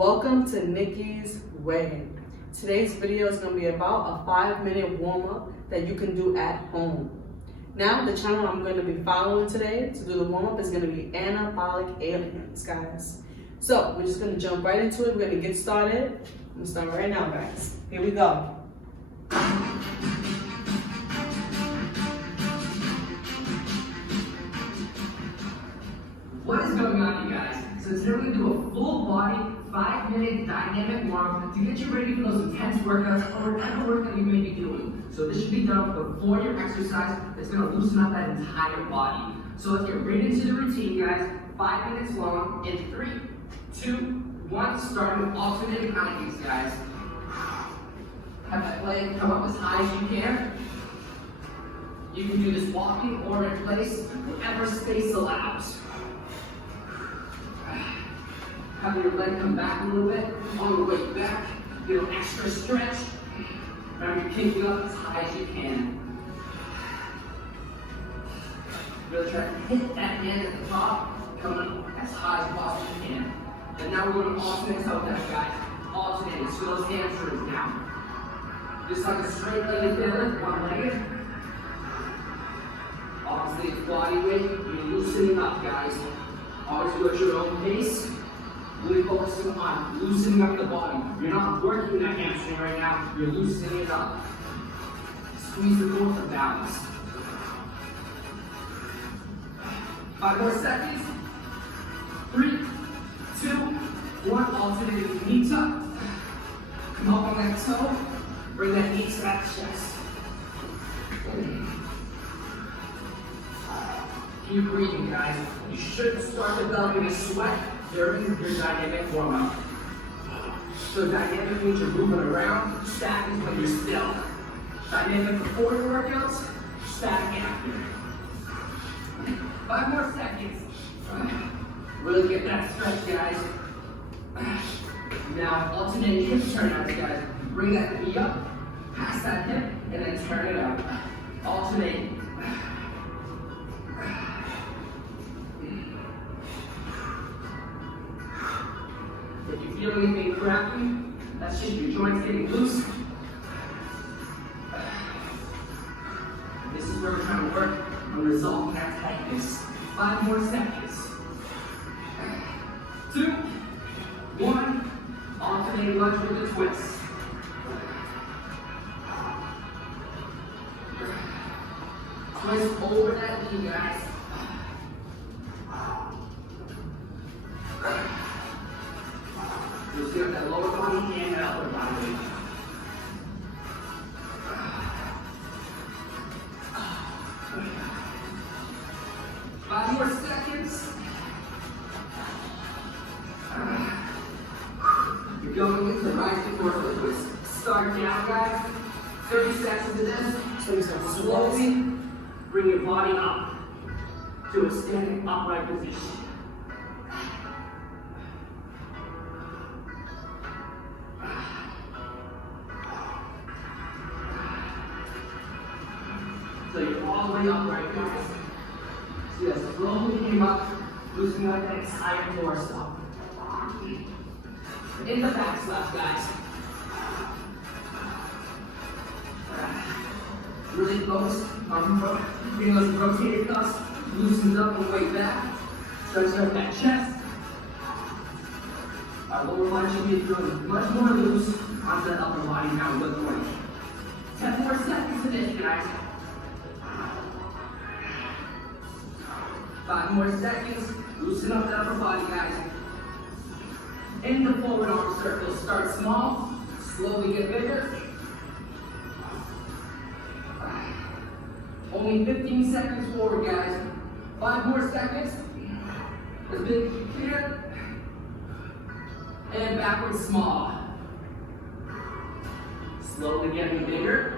Welcome to Nicky's Way. Today's video is going to be about a 5-minute warm-up that you can do at home. Now, the channel I'm going to be following today to do the warm-up is going to be Anabolic Aliens, guys. So, we're just going to jump right into it. We're going to get started. I'm going to start right now, guys. Here we go. What is going on, you guys? So today we're going to do a full body, 5-minute dynamic warm-up to get you ready for those intense workouts or whatever workout you may be doing. So this should be done before your exercise. It's going to loosen up that entire body. So let's get right into the routine, guys. 5 minutes long in 3, 2, 1. Starting with alternating hinds, guys. Have that leg come up as high as you can. You can do this walking or in place, whatever space allows. Have your leg come back a little bit. On the way back, get an extra stretch. Remember, you're kicking up as high as you can. Really try to hit that hand at the top, coming up as high as possible you can. And now we're going to alternate out that, guys. Alternate, so those hamstrings down. Just like a straight-legged deadlift, one-legged. Obviously, it's body weight. You're loosening up, guys. Always do at your own pace. Really focusing on loosening up the body. You're not working that hamstring right now, you're loosening it up. Squeeze the core for balance. 5 more seconds. 3, 2, 1. Alternating knee tuck. Come up on that toe. Bring that knee to that chest. Keep breathing, guys. You should start developing a sweat during your dynamic warm-up. So dynamic means you're moving around, static is when you're still. Dynamic before your workouts, static after. 5 more seconds. Really get that stretch, guys. Now, alternating hip turnouts, guys. Bring that knee up, pass that hip, and then turn it up. Alternate. If you feel anything cracking, that's just your joints getting loose. This is where we're trying to work on resolving that tightness. 5 more seconds. 2, 1. Alternating lunge with a twist. Twist over that knee, guys. Just get that lower body and that upper body. Five more seconds. You're going into rising torso twist. Start down, guys. 30 seconds of this. 30 seconds. Slowly bring your body up to a standing upright position. So you're all the way upright, guys. See that slowly came up, loosening up that entire torso. In the back slap, guys. Really focus on getting those rotated cuffs, loosens up on the way back. Stretch out that chest. Our lower body should be feeling much more loose onto that upper body now. Look away. 10 more seconds of this, guys. 5 more seconds. Loosen up that upper body, guys. In the forward arm circle. Start small. Slowly get bigger. Only 15 seconds forward, guys. 5 more seconds. As big here. And backwards small. Slowly getting bigger.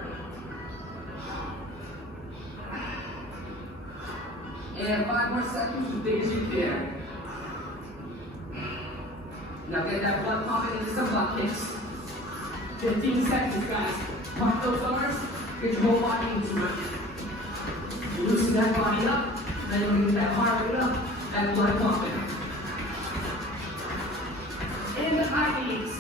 And 5 more seconds, as big as you can. Now get that butt pumping into some butt kicks. 15 seconds, guys. Pump those arms, get your whole body into it. You loosen that body up, then you get that heart rate up, that blood pumping. In the high knees.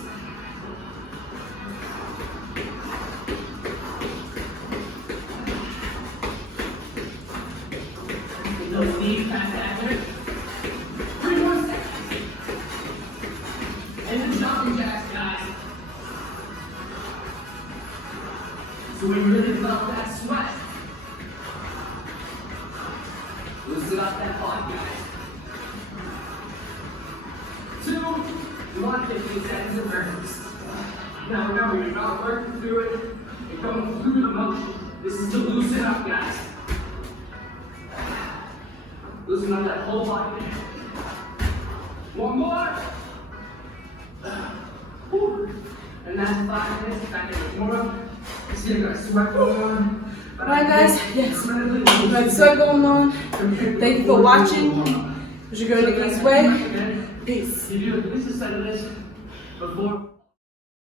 Those knees past that. 3 more seconds. And the jumping jacks, guys. So we really love that sweat. Loosen up that body, guys. 2, 1, 15 seconds of rest. Now remember, you're not working through it, you're going through the motion. This is to loosen up, guys. Loosen up that whole body. 1 more. Whew. And that's 5 minutes, dynamic warm-up. You see I got sweat going on. Alright guys, yes, we got sweat going on. Thank you for watching. It was your girl Nicky's Way. Peace. You do at least a set of this before.